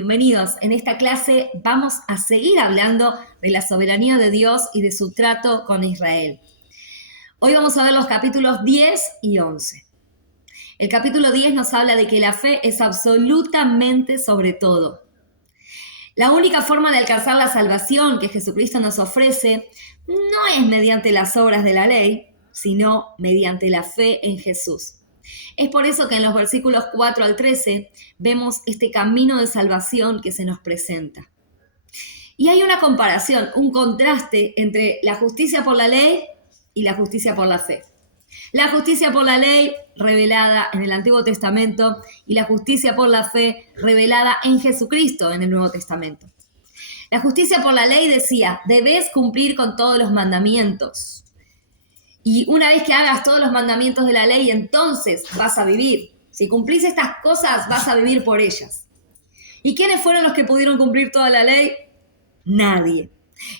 bienvenidos. En esta clase vamos a seguir hablando de la soberanía de Dios y de su trato con Israel. Hoy vamos a ver los capítulos 10 y 11. El capítulo 10 nos habla de que la fe es absolutamente sobre todo. La única forma de alcanzar la salvación que Jesucristo nos ofrece no es mediante las obras de la ley, sino mediante la fe en Jesús. Es por eso que en los versículos 4 al 13 vemos este camino de salvación que se nos presenta. Y hay una comparación, un contraste entre la justicia por la ley y la justicia por la fe. La justicia por la ley revelada en el Antiguo Testamento y la justicia por la fe revelada en Jesucristo en el Nuevo Testamento. La justicia por la ley decía, debes cumplir con todos los mandamientos. Y una vez que hagas todos los mandamientos de la ley, entonces vas a vivir. Si cumplís estas cosas, vas a vivir por ellas. ¿Y quiénes fueron los que pudieron cumplir toda la ley? Nadie.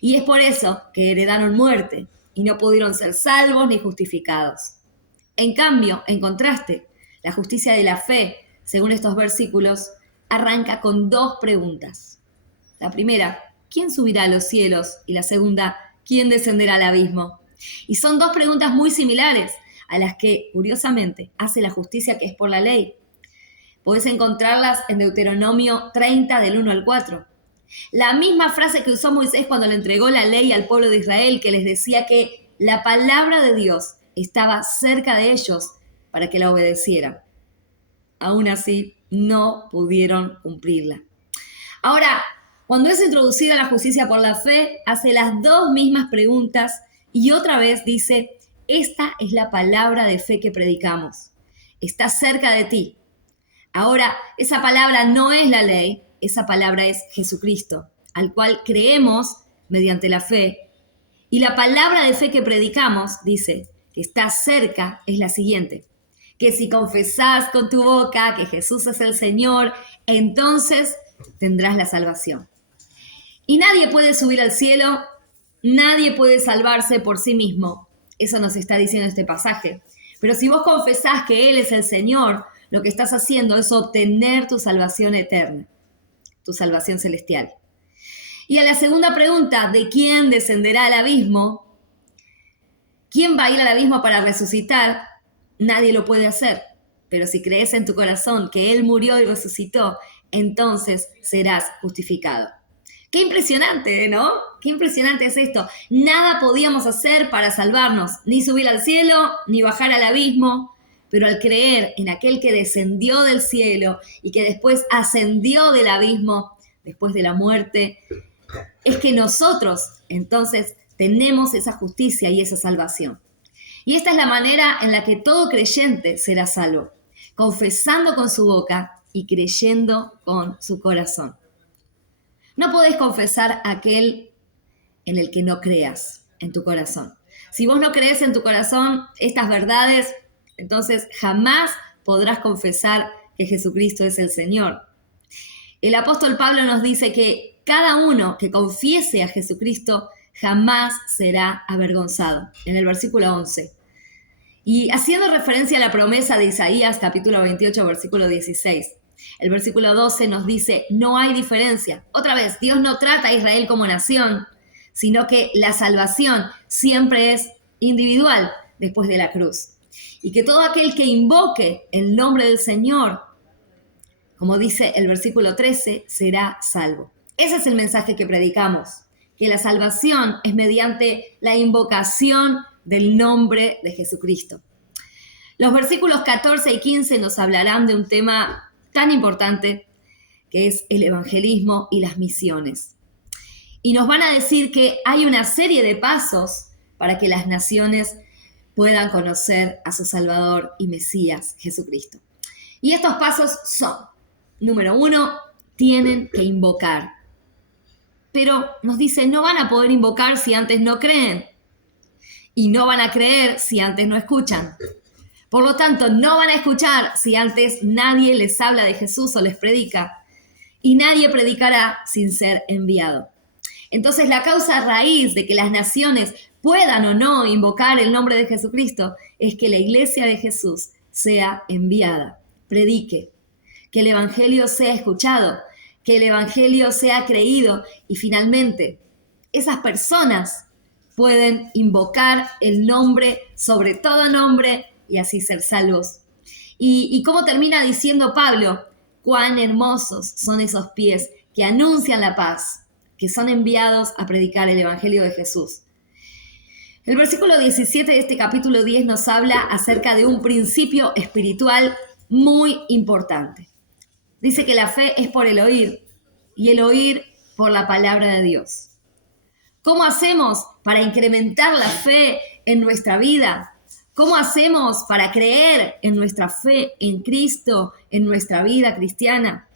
Y es por eso que heredaron muerte y no pudieron ser salvos ni justificados. En cambio, en contraste, la justicia de la fe, según estos versículos, arranca con dos preguntas. La primera, ¿quién subirá a los cielos? Y la segunda, ¿quién descenderá al abismo? Y son dos preguntas muy similares a las que, curiosamente, hace la justicia que es por la ley. Podés encontrarlas en Deuteronomio 30, del 1 al 4. La misma frase que usó Moisés cuando le entregó la ley al pueblo de Israel, que les decía que la palabra de Dios estaba cerca de ellos para que la obedecieran. Aún así, no pudieron cumplirla. Ahora, cuando es introducida la justicia por la fe, hace las dos mismas preguntas y otra vez dice, esta es la palabra de fe que predicamos. Está cerca de ti. Ahora, esa palabra no es la ley, esa palabra es Jesucristo, al cual creemos mediante la fe. Y la palabra de fe que predicamos, dice, que está cerca, es la siguiente, que si confesás con tu boca que Jesús es el Señor, entonces tendrás la salvación. Y nadie puede subir al cielo, nadie puede salvarse por sí mismo. Eso nos está diciendo este pasaje. Pero si vos confesás que Él es el Señor, lo que estás haciendo es obtener tu salvación eterna, tu salvación celestial. Y a la segunda pregunta, ¿de quién descenderá al abismo? ¿Quién va a ir al abismo para resucitar? Nadie lo puede hacer. Pero si crees en tu corazón que Él murió y resucitó, entonces serás justificado. Qué impresionante, ¿no? Qué impresionante es esto. Nada podíamos hacer para salvarnos, ni subir al cielo, ni bajar al abismo, pero al creer en aquel que descendió del cielo y que después ascendió del abismo, después de la muerte, es que nosotros entonces tenemos esa justicia y esa salvación. Y esta es la manera en la que todo creyente será salvo, confesando con su boca y creyendo con su corazón. No podés confesar aquel en el que no creas en tu corazón. Si vos no crees en tu corazón estas verdades, entonces jamás podrás confesar que Jesucristo es el Señor. El apóstol Pablo nos dice que cada uno que confiese a Jesucristo jamás será avergonzado, en el versículo 11. Y haciendo referencia a la promesa de Isaías, capítulo 28, versículo 16. El versículo 12 nos dice, no hay diferencia. Otra vez, Dios no trata a Israel como nación, sino que la salvación siempre es individual después de la cruz. Y que todo aquel que invoque el nombre del Señor, como dice el versículo 13, será salvo. Ese es el mensaje que predicamos, que la salvación es mediante la invocación del nombre de Jesucristo. Los versículos 14 y 15 nos hablarán de un tema tan importante que es el evangelismo y las misiones. Y nos van a decir que hay una serie de pasos para que las naciones puedan conocer a su Salvador y Mesías, Jesucristo. Y estos pasos son, número 1, tienen que invocar. Pero nos dice, no van a poder invocar si antes no creen. Y no van a creer si antes no escuchan. Por lo tanto, no van a escuchar si antes nadie les habla de Jesús o les predica. Y nadie predicará sin ser enviado. Entonces, la causa raíz de que las naciones puedan o no invocar el nombre de Jesucristo es que la iglesia de Jesús sea enviada, predique, que el evangelio sea escuchado, que el evangelio sea creído y finalmente esas personas pueden invocar el nombre sobre todo nombre y así ser salvos. Y cómo termina diciendo Pablo, cuán hermosos son esos pies que anuncian la paz, que son enviados a predicar el evangelio de Jesús. El versículo 17 de este capítulo 10 nos habla acerca de un principio espiritual muy importante. Dice que la fe es por el oír y el oír por la palabra de Dios. ¿Cómo hacemos para incrementar la fe en nuestra vida? ¿Cómo hacemos para creer en nuestra fe en Cristo, en nuestra vida cristiana?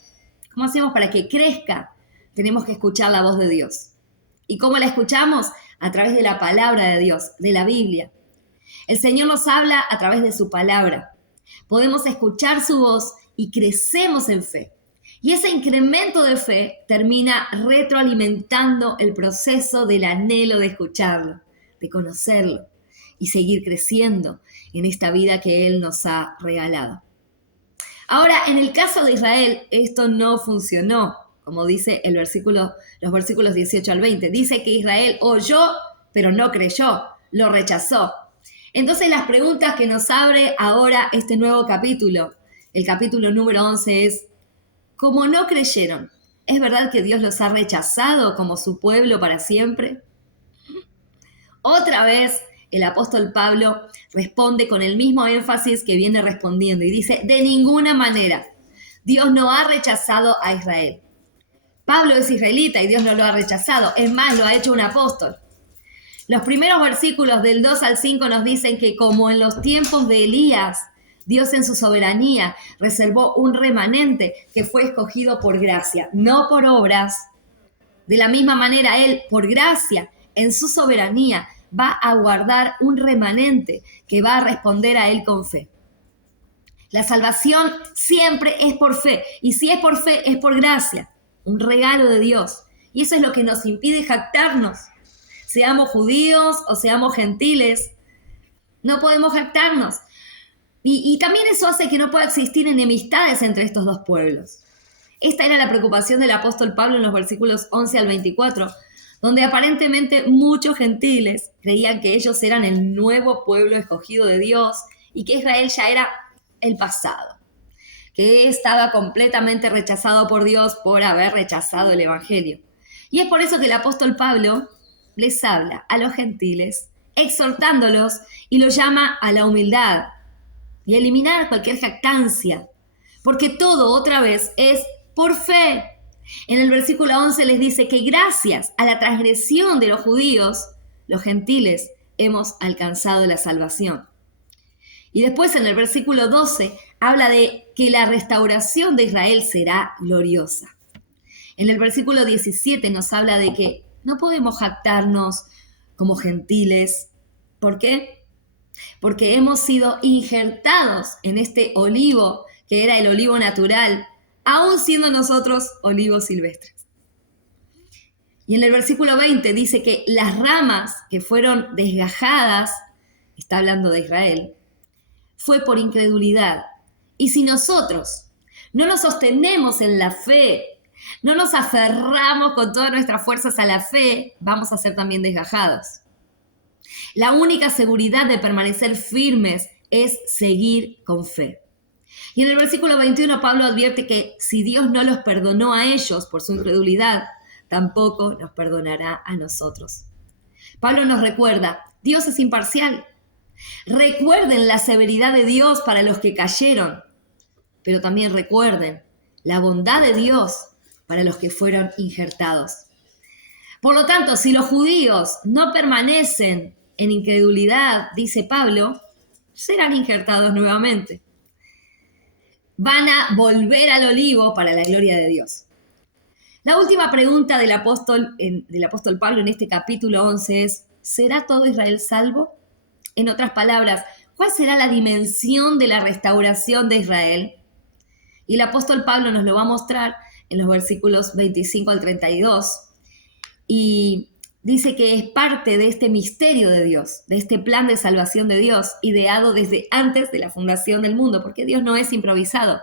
¿Cómo hacemos para que crezca? Tenemos que escuchar la voz de Dios. ¿Y cómo la escuchamos? A través de la palabra de Dios, de la Biblia. El Señor nos habla a través de su palabra. Podemos escuchar su voz y crecemos en fe. Y ese incremento de fe termina retroalimentando el proceso del anhelo de escucharlo, de conocerlo y seguir creciendo en esta vida que Él nos ha regalado. Ahora, en el caso de Israel, esto no funcionó, como dice los versículos 18 al 20. Dice que Israel oyó, pero no creyó, lo rechazó. Entonces, las preguntas que nos abre ahora este nuevo capítulo, el capítulo número 11 es, como no creyeron, ¿es verdad que Dios los ha rechazado como su pueblo para siempre? Otra vez, el apóstol Pablo responde con el mismo énfasis que viene respondiendo y dice, de ninguna manera, Dios no ha rechazado a Israel. Pablo es israelita y Dios no lo ha rechazado, es más, lo ha hecho un apóstol. Los primeros versículos del 2 al 5 nos dicen que como en los tiempos de Elías, Dios en su soberanía reservó un remanente que fue escogido por gracia, no por obras. De la misma manera, Él, por gracia, en su soberanía, va a guardar un remanente que va a responder a Él con fe. La salvación siempre es por fe, y si es por fe, es por gracia, un regalo de Dios. Y eso es lo que nos impide jactarnos. Seamos judíos o seamos gentiles, no podemos jactarnos. Y también eso hace que no pueda existir enemistades entre estos dos pueblos. Esta era la preocupación del apóstol Pablo en los versículos 11 al 24, donde aparentemente muchos gentiles creían que ellos eran el nuevo pueblo escogido de Dios y que Israel ya era el pasado, que estaba completamente rechazado por Dios por haber rechazado el evangelio. Y es por eso que el apóstol Pablo les habla a los gentiles, exhortándolos y los llama a la humildad y eliminar cualquier jactancia, porque todo otra vez es por fe. En el versículo 11 les dice que gracias a la transgresión de los judíos, los gentiles hemos alcanzado la salvación. Y después en el versículo 12 habla de que la restauración de Israel será gloriosa. En el versículo 17 nos habla de que no podemos jactarnos como gentiles. ¿Por qué? Porque hemos sido injertados en este olivo, que era el olivo natural, aún siendo nosotros olivos silvestres. Y en el versículo 20 dice que las ramas que fueron desgajadas, está hablando de Israel, fue por incredulidad. Y si nosotros no nos sostenemos en la fe, no nos aferramos con todas nuestras fuerzas a la fe, vamos a ser también desgajados. La única seguridad de permanecer firmes es seguir con fe. Y en el versículo 21 Pablo advierte que si Dios no los perdonó a ellos por su incredulidad, tampoco nos perdonará a nosotros. Pablo nos recuerda, Dios es imparcial. Recuerden la severidad de Dios para los que cayeron, pero también recuerden la bondad de Dios para los que fueron injertados. Por lo tanto, si los judíos no permanecen en incredulidad, dice Pablo, serán injertados nuevamente. Van a volver al olivo para la gloria de Dios. La última pregunta del apóstol Pablo en este capítulo 11 es, ¿será todo Israel salvo? En otras palabras, ¿cuál será la dimensión de la restauración de Israel? Y el apóstol Pablo nos lo va a mostrar en los versículos 25 al 32. Y dice que es parte de este misterio de Dios, de este plan de salvación de Dios, ideado desde antes de la fundación del mundo, porque Dios no es improvisado.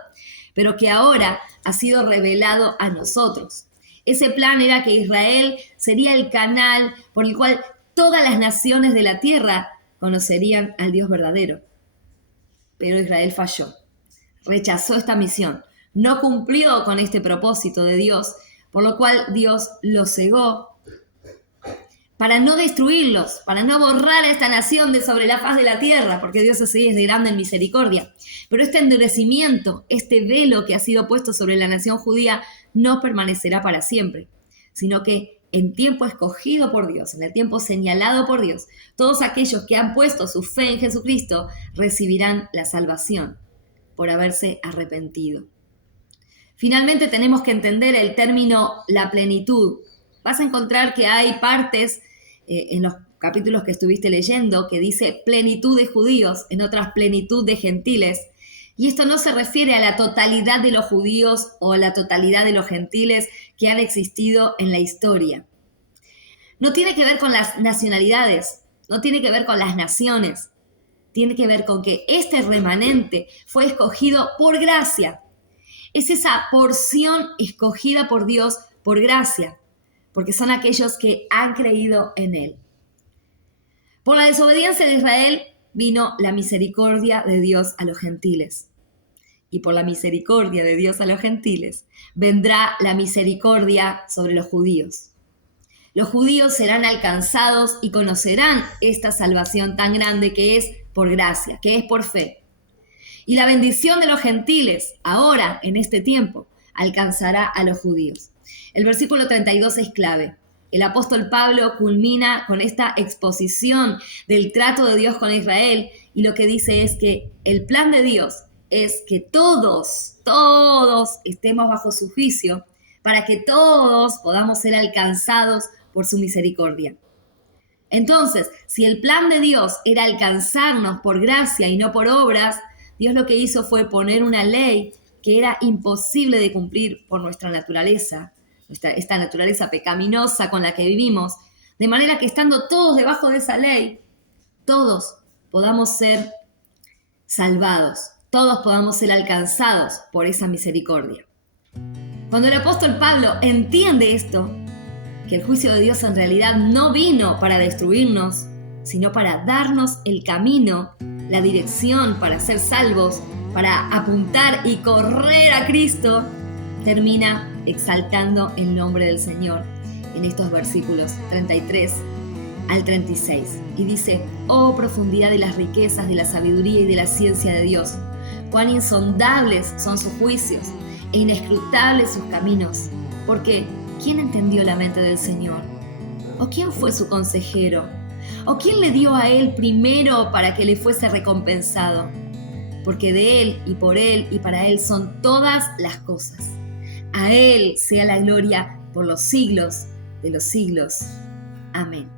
pero que ahora ha sido revelado a nosotros. Ese plan era que Israel sería el canal por el cual todas las naciones de la tierra conocerían al Dios verdadero. Pero Israel falló, rechazó esta misión, no cumplió con este propósito de Dios, por lo cual Dios lo cegó para no destruirlos, para no borrar a esta nación de sobre la faz de la tierra, porque Dios así es de grande en misericordia. Pero este endurecimiento, este velo que ha sido puesto sobre la nación judía, no permanecerá para siempre, sino que en tiempo escogido por Dios, en el tiempo señalado por Dios, todos aquellos que han puesto su fe en Jesucristo recibirán la salvación por haberse arrepentido. Finalmente tenemos que entender el término la plenitud. Vas a encontrar que hay partes en los capítulos que estuviste leyendo que dice plenitud de judíos, en otras plenitud de gentiles. Y esto no se refiere a la totalidad de los judíos o la totalidad de los gentiles que han existido en la historia. No tiene que ver con las nacionalidades, no tiene que ver con las naciones. Tiene que ver con que este remanente fue escogido por gracia. Es esa porción escogida por Dios por gracia, porque son aquellos que han creído en Él. Por la desobediencia de Israel vino la misericordia de Dios a los gentiles. Y por la misericordia de Dios a los gentiles vendrá la misericordia sobre los judíos. Los judíos serán alcanzados y conocerán esta salvación tan grande que es por gracia, que es por fe. Y la bendición de los gentiles, ahora, en este tiempo, alcanzará a los judíos. El versículo 32 es clave. El apóstol Pablo culmina con esta exposición del trato de Dios con Israel y lo que dice es que el plan de Dios es que todos estemos bajo su juicio para que todos podamos ser alcanzados por su misericordia. Entonces, si el plan de Dios era alcanzarnos por gracia y no por obras, Dios lo que hizo fue poner una ley que era imposible de cumplir por nuestra naturaleza, esta naturaleza pecaminosa con la que vivimos, de manera que estando todos debajo de esa ley, todos podamos ser salvados, todos podamos ser alcanzados por esa misericordia. Cuando el apóstol Pablo entiende esto, que el juicio de Dios en realidad no vino para destruirnos, sino para darnos el camino, la dirección para ser salvos, para apuntar y correr a Cristo, termina exaltando el nombre del Señor en estos versículos 33 al 36. Y dice: oh profundidad de las riquezas, de la sabiduría y de la ciencia de Dios, cuán insondables son sus juicios e inescrutables sus caminos. Porque ¿quién entendió la mente del Señor? ¿O quién fue su consejero? ¿O quién le dio a él primero para que le fuese recompensado? Porque de él y por él y para él son todas las cosas. A él sea la gloria por los siglos de los siglos. Amén.